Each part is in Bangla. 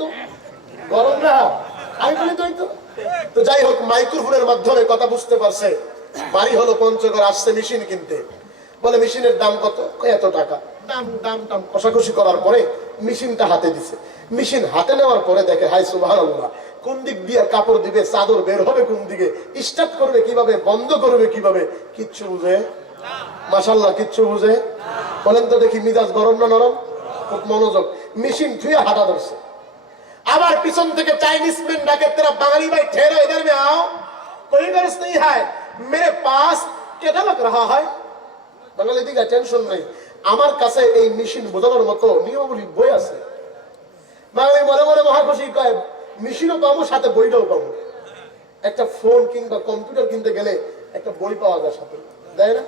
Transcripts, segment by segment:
তো গরম না, আমি বলি তো। তো যাই হোক, মাইক্রোফোনের মাধ্যমে কথা বুঝতে পারছে। বাড়ি হলো পঞ্চগড়, আসছে মেশিন কিনতে। বলে মেশিনের দাম কত? এত টাকা। দাম দাম দাম কষাকষি করার পরে মেশিনটা হাতে দিছে। মেশিন হাতে নেওয়ার পরে দেখে, হাই সুবহানাল্লাহ, কোন দিক দিয়ে কাপড় দিবে, চাদর বের হবে কোন দিকে, স্টার্ট করবে কিভাবে, বন্ধ করবে কিভাবে, কিচ্ছু বুঝে মাশাআল্লাহ, কিচ্ছু বুঝে। বলেন তো দেখি, মিজাজ গরম না নরম? খুব মনোযোগ। মেশিন ধুয়ে হাঁটা ধরছে। আবার পিছন থেকে চাইনিজ ম্যান ডাকে, তেরা বাঙালি ভাই ठहरो इधर में आओ, कोई गर्ज नहीं है, मेरे पास कैटलॉग रहा है। বাঙালি দিকে টেনশন নাই, আমার কাছে এই মেশিন বোঝানোর মতো নিয়মাবলী বই আছে। বাঙালি মনে মনে মহা খুশি, কয় মেশিনও পাবো, সাথে বইটাও পাবো। একটা ফোন কিংবা কম্পিউটার কিনতে গেলে একটা বই পাওয়া যায় সাথে, দেয় না?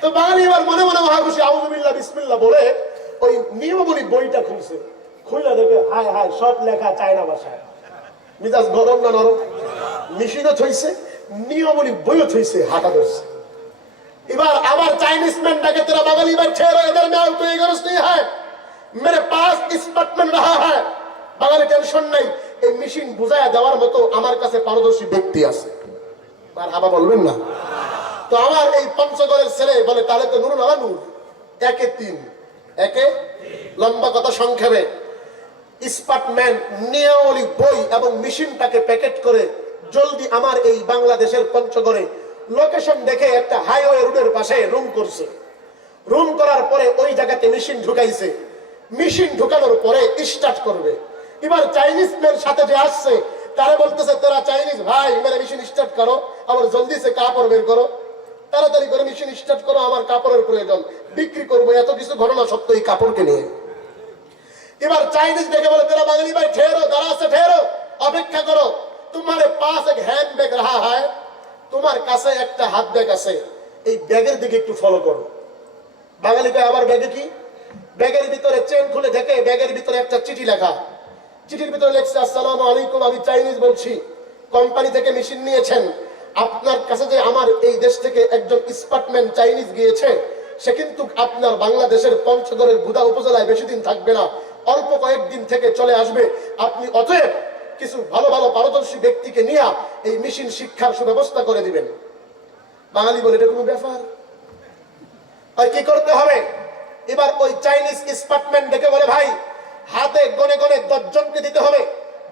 তো বাঙালি এবার মনে মনে মহা খুশি, আউযুবিল্লাহ বিসমিল্লাহ বলে ওই নিয়মাবলী বইটা খুলছে। খুলে দেখে, হায় হায়, সব লেখা চায়না ভাষায়। মিজাজ গরম না নরম? মেশিনও থইছে, নিয়মাবলী বইও থইছে, হাঁটা ধরছে। এবার আবার চাইনিজ ম্যান ডাকে, तेरा बंगाली भाई ठहरो इधर में आओ, कोई गर्ज नहीं है, मेरे पास स्मार्टफोन रहा है। বাঙালি টেনশন নাই, এই মেশিন বুঝায়া দেওয়ার মতো আমার কাছে পারদর্শী ব্যক্তি আছে। আর হাবা বলবেন না? তো আমার এই পঞ্চগড়ের ছেলে বলে, তাহলে তো নুরুন আলা নূর, একে তিন, একে লম্বা কথা সংক্ষেপে, স্মার্টম্যান নিয়মাবলী বই এবং মেশিনটাকে প্যাকেট করে জলদি আমার এই বাংলাদেশের পঞ্চগড়ে লোকেশন দেখে একটা হাইওয়ে রোডের পাশে রুম করছে। রুম করার পরে ওই জায়গাতে মেশিন ঢুকাইছে। মেশিন ঢুকানোর পরে স্টার্ট করবে। এবার চাইনিজ ম্যান সাথে যে আসছে তারা বলতেছে, তোরা চাইনিজ ভাই, মেরে মেশিন স্টার্ট করো, আবার জলদি সে কাপড় বের করো, তাড়াতাড়ি করে মেশিন স্টার্ট করো, আমার কাপড়ের প্রয়োজন, বিক্রি করবো। এত কিছু ঘটনা সত্য এই কাপড়কে নিয়ে। এবার চাইনিজ দেখে বলে, तेरा বাঙালি ভাই ठहरो, जरा से ठहरो, অপেক্ষা করো, तुम्हारे पास एक हैंड बैग रहा है, তোমার কাছে একটা হাত ব্যাগ আছে, এই ব্যাগের দিকে একটু ফলো করো। বাঙালি কয়, আবার ব্যাগে কি? ব্যাগের ভিতরে চেন খুলে দেখে ব্যাগের ভিতরে একটা চিঠি লেখা। চিঠির ভিতরে লেখছে, আসসালামু আলাইকুম, আমি চাইনিজ বলছি, কোম্পানি থেকে মেশিন নিয়েছেন, আপনার কাছে যে আমার এই দেশ থেকে একজন স্মার্টম্যান চাইনিজ গিয়েছে, সে কিন্তু আপনার বাংলাদেশের পঞ্চগড়ের বুধা উপজেলায় বেশি দিন থাকবে না, অল্প কয়েকদিন থেকে চলে আসবে। আপনি অতএব কিছু ভালো ভালো পারদর্শী ব্যক্তিকে নিয়ে এই মেশিন শিক্ষার সুব্যবস্থা করে দিবেন। বাঙালি বলে, এটা কোনো ব্যাপার? কি করতে হবে? এবার ওই চাইনিজ স্মার্টম্যান ডেকে বলে, ভাই, হাতে গনে গনে 10 জনকে দিতে হবে,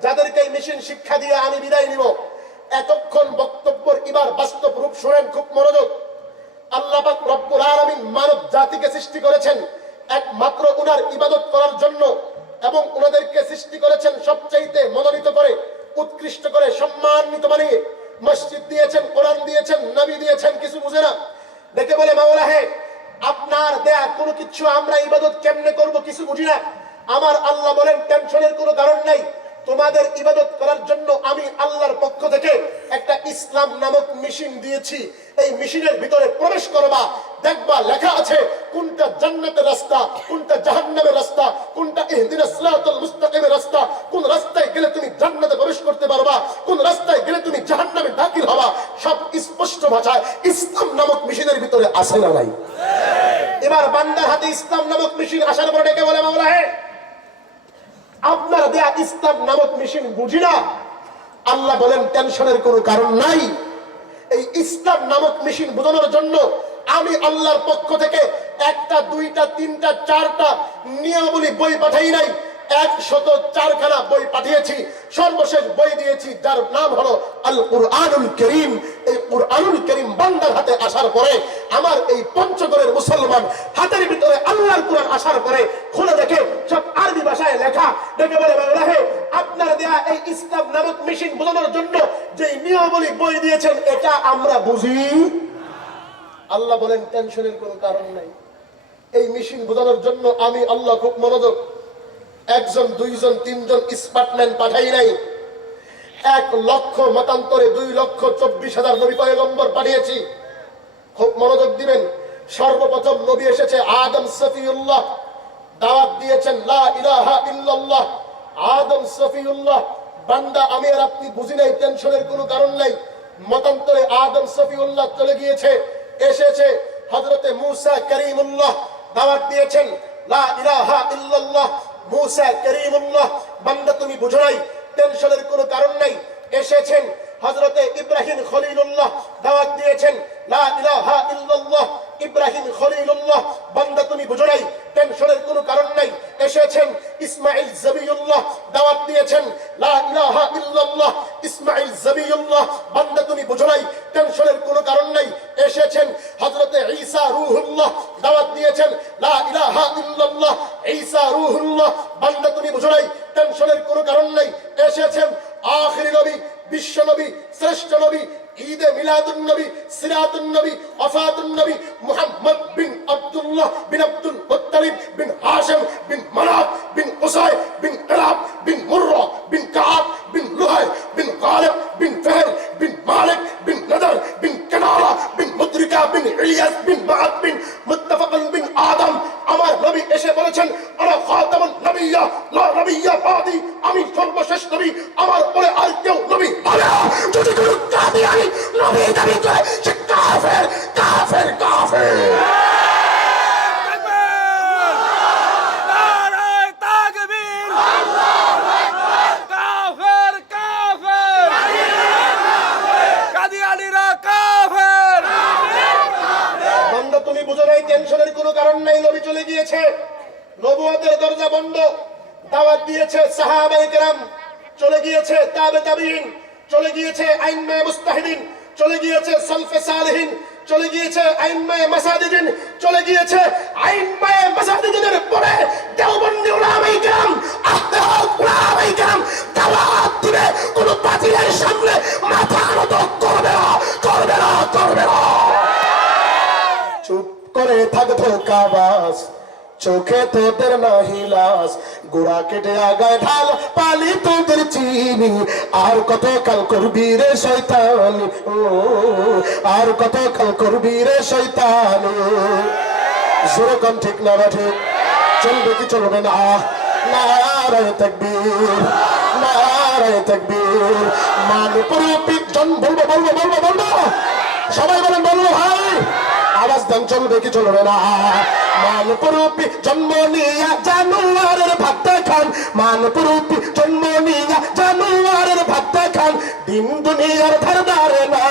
যাদেরকে এই মেশিন শিক্ষা দিয়ে আমি বিদায় নিব। এতক্ষণ বক্তব্যের এবার বাস্তব রূপ শুনেন, খুব মনোযোগ। আল্লাহ পাক রব্বুল আলামিন মানব জাতিকে সৃষ্টি করেছেন একমাত্র উনার ইবাদত করার জন্য, এবং উনাদেরকে সৃষ্টি করেছেন সবচাইতে মনোনীত করে, উৎকৃষ্ট করে, সম্মানিত বানিয়ে। মসজিদ দিয়েছেন, কোরআন দিয়েছেন, নবী দিয়েছেন, কিছু বুঝে না। দেখে বলে, মাওলা হে, আপনার দেয়া কোনো কিছু আমরা ইবাদত কেমনে করব কিছু বুঝি না। আমার আল্লাহ বলেন, টেনশনের কোনো কারণ নাই, তোমাদের ইবাদত করার জন্য আমি আল্লাহর পক্ষ থেকে একটা ইসলাম নামক মেশিন দিয়েছি। এই মেশিনের ভিতরে প্রবেশ করবা, দেখবা লেখা আছে কোনটা জান্নাতের রাস্তা, কোনটা জাহান্নামের রাস্তা, কোনটা ইহদিনাস সিরাতাল মুস্তাকিমের রাস্তা, কোন রাস্তায় গেলে তুমি জান্নাতে প্রবেশ করতে পারবা, কোন রাস্তায় গেলে তুমি জাহান্নামে দাখিল হবা, সব স্পষ্ট ভাষায় ইসলাম নামক মেশিনের ভিতরে আছে না নাই? এবার বান্দার হাতে ইসলাম নামক মেশিন আসার পরে ডেকে বলে, মাওলা হে, আপনার দেয়া ইসলাম নামক মেশিন বুঝি না। আল্লাহ বলেন, টেনশনের কোনো কারণ নাই। এই ইসলাম নামক মেশিন বোঝানোর জন্য আমি আল্লাহর পক্ষ থেকে একটা, দুইটা, তিনটা, চারটা নিয়মাবলী বই পাঠাই নাই, 104 খানা বই পাঠিয়েছি। সর্বশেষ বই দিয়েছি যার নাম হলো আল কুরআনুল কারীম। এই কুরআনুল কারীম বান্দার হাতে আসার পরে, আমার এই পঞ্চগড়ের মুসলমান হাতের ভিতরে আল্লাহর কুরআন আসার পরে খুলে দেখে সব আরবি ভাষায় লেখা। দেখে বলে, মাওলা হে, আপনার দেয়া এই ইসলাম নামক মেশিন বোঝানোর জন্য যে নিয়মাবলী বই দিয়েছেন, এটা আমরা বুঝি। আল্লাহ বলেন, টেনশনের কোনো কারণ নাই। এই মেশিন বোঝানোর জন্য আমি আল্লাহ খুব মনোযোগ, 1 জন, 2 জন, 3 জন স্মার্টম্যান পাঠাই নাই, 1 লক্ষ মতান্তরে 2,24,000 নবী পয়গম্বর পাঠিয়েছি। খুব মনোযোগ দিবেন। সর্বপ্রথম নবী এসেছে আদম সফিউল্লাহ, দাওয়াত দিয়েছেন লা ইলাহা ইল্লাল্লাহ। আদম সফিউল্লাহ বান্দা, আমি আর আপনি বুঝি নাই, টেনশনের কোনো কারণ নাই। মতান্তরে আদম সফিউল্লাহ চলে গিয়েছে, এসেছে হযরতে মূসা কারীমুল্লাহ, দাওয়াত দিয়েছেন লা ইলাহা ইল্লাল্লাহ। মুসা করিমুল্লাহ, বান্দা তুমি বুঝো নাই, টেনশনের কোনো কারণ নাই। এসেছেন হযরতে ইব্রাহিম খলিলুল্লাহ, দাওয়াত দিয়েছেন লা ইলাহা ইল্লাল্লাহ, ইব্রাহিম খলিলুল্লাহ, বান্দা তুমি বুঝো নাই, টেনশনের কোনো কারণ নাই। এসেছেন ইসমাঈল জবিউল্লাহ, দাওয়াত দিয়েছেন লা ইলাহা ইল্লাল্লাহ, ইসমাঈল জবিউল্লাহ, বান্দা তুমি বুঝো নাই, টেনশনের কোনো কারণ নাই। এসেছেন হযরতে ঈসা রূহুল্লাহ, দাওয়াত দিয়েছেন লা ইলাহা ইল্লাল্লাহ, ঈসা রূহুল্লাহ, বান্দা তুমি বুঝো নাই, টেনশনের কোনো কারণ নাই। এসেছেন আখিরি নবী, বিশ্ব নবী, শ্রেষ্ঠ নবী, ঈদে মিলাদুন নবী, সিরাতুন নবী, ওয়াফাতুন নবী, মুহাম্মদ বিন আব্দুল্লাহ বিন আব্দুল মুত্তালিব বিন হাশিম বিন মানাত বিন কুসাই বিন কিলাব বিন মুররা বিন কাব বিন লুহাই বিন গালিব বিন ফাহর বিন মালিক বিন নদর বিন কানারা বিন মুদরিকা বিন ইলিয়াস বিন মাআদ বিন মুত্তাফাকান বিন আদম। আমার নবী এসে বলেছেন আনা খাতামুন নবিয়্যা লা নবিয়্যা বাদি, আমি সর্বশেষ নবী, আমার পরে আর কেউ নবী হবে না। যদি কোনো কাদিয়ানি নবী দাবি করে সে কাফের, কাফের, কাফের। টেনশনের কোনো কারণ নাই, নবী চলে গিয়েছে, নবুয়তের দরজা বন্ধ। দাওয়াত দিয়েছে সাহাবায়ে কেরাম, চলে গিয়েছে তাবে তাবিঈন, চলে গিয়েছে আইম্মায়ে মুজতাহিদিন, চলে গিয়েছে সালফে সালেহিন, চলে গিয়েছে আইম্মায়ে মাসাজিদিন, চলে গিয়েছে আইম্মায়ে মাসাজিদিনের পরে দেওবন্দি উলামায়ে কেরাম, আহলে হক উলামায়ে কেরাম দাওয়াত দিবে, কোন বাতিলের সামনে মাথা নত করবে না, করবে না, করবে না। চুপ করে থাকতো কাবাস, চোখে তোদের নাহি লাস, গোড়া কেটে আগায় ঢাল, পালি তোদের চিনি, আর কত কাল করবি রে শয়তানি, ও আর কত কাল করবি রে শয়তানি। জোরে কোন ঠিক না ঠিক? চলবে কি চলবে না? নারায়ে তাকবীর, নারায়ে তাকবীর। মানবরূপী জন্ম, বলবো বলবো বলবো বলবো, সবাই বলেন বলবো ভাই, আওয়াজ দেন, চলবে কি চলবে না? মানবরূপী জন্ম নিয়া জানুয়ারের ভাত খান, মানবরূপী জন্ম নিয়া জানুয়ারের ভাত খান, দিন দুনিয়ার ধারদারে না,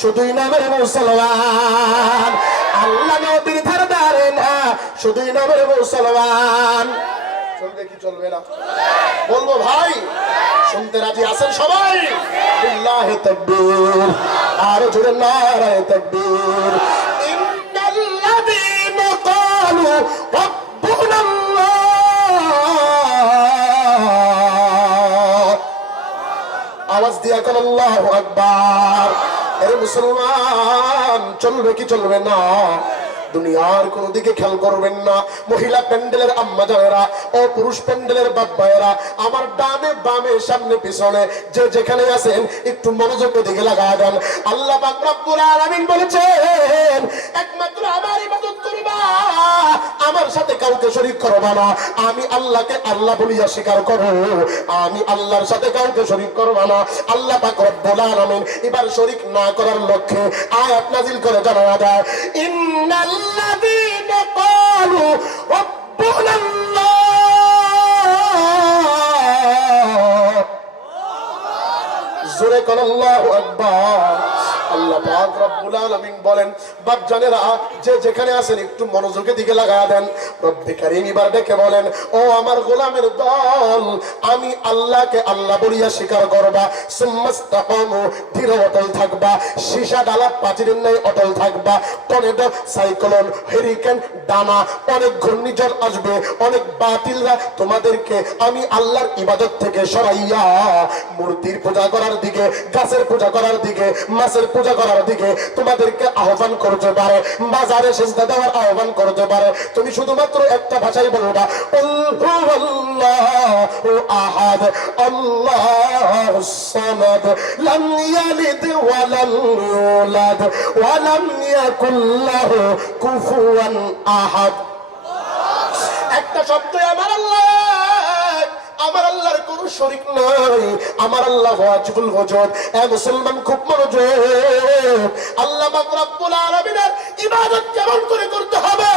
শুধুই নামের মুসলমান, আল্লাহ নবীর ধারদারে না, শুধুই নামের মুসলমান। চলবে কি চলবে না? বলবো ভাই, শুনতে রাজি আছেন সবাই? বিল্লাহি তাকবীর, আর জোরে নারায়ে তাকবীর। ইন্নাল্লাযীনা ক্বালু রাব্বুনাল্লাহ, আওয়াজ দিয়া কোন আল্লাহু আকবার। এর মুসলমান, চলবে কি চলবে না? দুনিয়ার কোন দিকে খেয়াল করবেন না। মহিলা প্যান্ডেলের আম্মা জানেরা ও পুরুষ প্যান্ডেলের বাব্বায়েরা, আমার ডানে বামে সামনে পিছনে যে যেখানে আছেন একটু মনোযোগ দিকে লাগা দেন। আল্লাহ পাক রব্বুল আলামিন বলেছেন একমাত্র আমার ইবাদত করবা, আমার সাথে কাউকে শরীক করবা না। আমি আল্লাহকে আল্লাহ বলিয়া স্বীকার করো, আমি আল্লাহর সাথে কাউকে শরীক করবা না। আল্লাহ পাক রব্বুল আলামিন এবার শরীক না করার লক্ষ্যে আয়াত নাযিল করে জানায়া দেয় ইন্নাল্লাযীনা ক্বালু রাব্বুনাল্লাহ, জোরে কোন আল্লাহু আকবার। আল্লাহ পাক রব্বুল আলামিন বলেন বাপজানেরা যে যেখানে আছেন একটু মনোযোগের দিকে লাগায়া দেন। রব্বে কারীম এবার ডেকে বলেন ও আমার গোলামের দল, আমি আল্লাহকে আল্লাহ বলিয়া স্বীকার করবা, সুম্মাস্তাকামু, ধীর অটল থাকবা, সীসা ডালা পাচিরের ন্যায় অটল থাকবা। টর্নেডো, সাইক্লোন, হেরিকেন, ডানা, অনেক ঘূর্ণিঝড় আসবে, অনেক বাতিলরা তোমাদেরকে আমি আল্লাহর ইবাদত থেকে সরাইয়া মূর্তির পূজা করার দিকে, গাছের পূজা করার দিকে, মাছের পূজা করার দিকে তোমাদেরকে আহ্বান করতে পারে, বাজারে সেজদা দেওয়ার আহ্বান করতে পারে। তুমি শুধুমাত্র একটা ভাষাই বলবা কুল হুয়াল্লাহু আহাদ আল্লাহুস সামাদ লাম ইয়ালিদ ওয়া লাম ইউলাদ ওয়া লাম ইয়াকুল লাহু কুফুয়ান আহাদ। একটা শব্দ আমার আল্লাহ, আমার আল্লাহর কোন শরীক নাই। আমার আল্লাহ ওয়াজিবুল ওজুদ। এ মুসলমান খুব মনোযোগ। আল্লাহ পাক রব্বুল আলামিনের ইবাদত কেমন করে করতে হবে?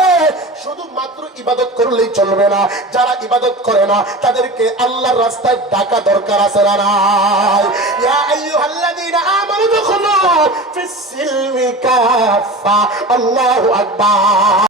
শুধুমাত্র ইবাদত করলেই চলবে না। যারা ইবাদত করে না তাদেরকে আল্লাহর রাস্তায় ডাকা দরকার আছে না নাই? ইয়া আইয়ুহাল্লাযীনা আমানু দুখুলু ফিস সিলমি কাফা। আল্লাহু আকবার।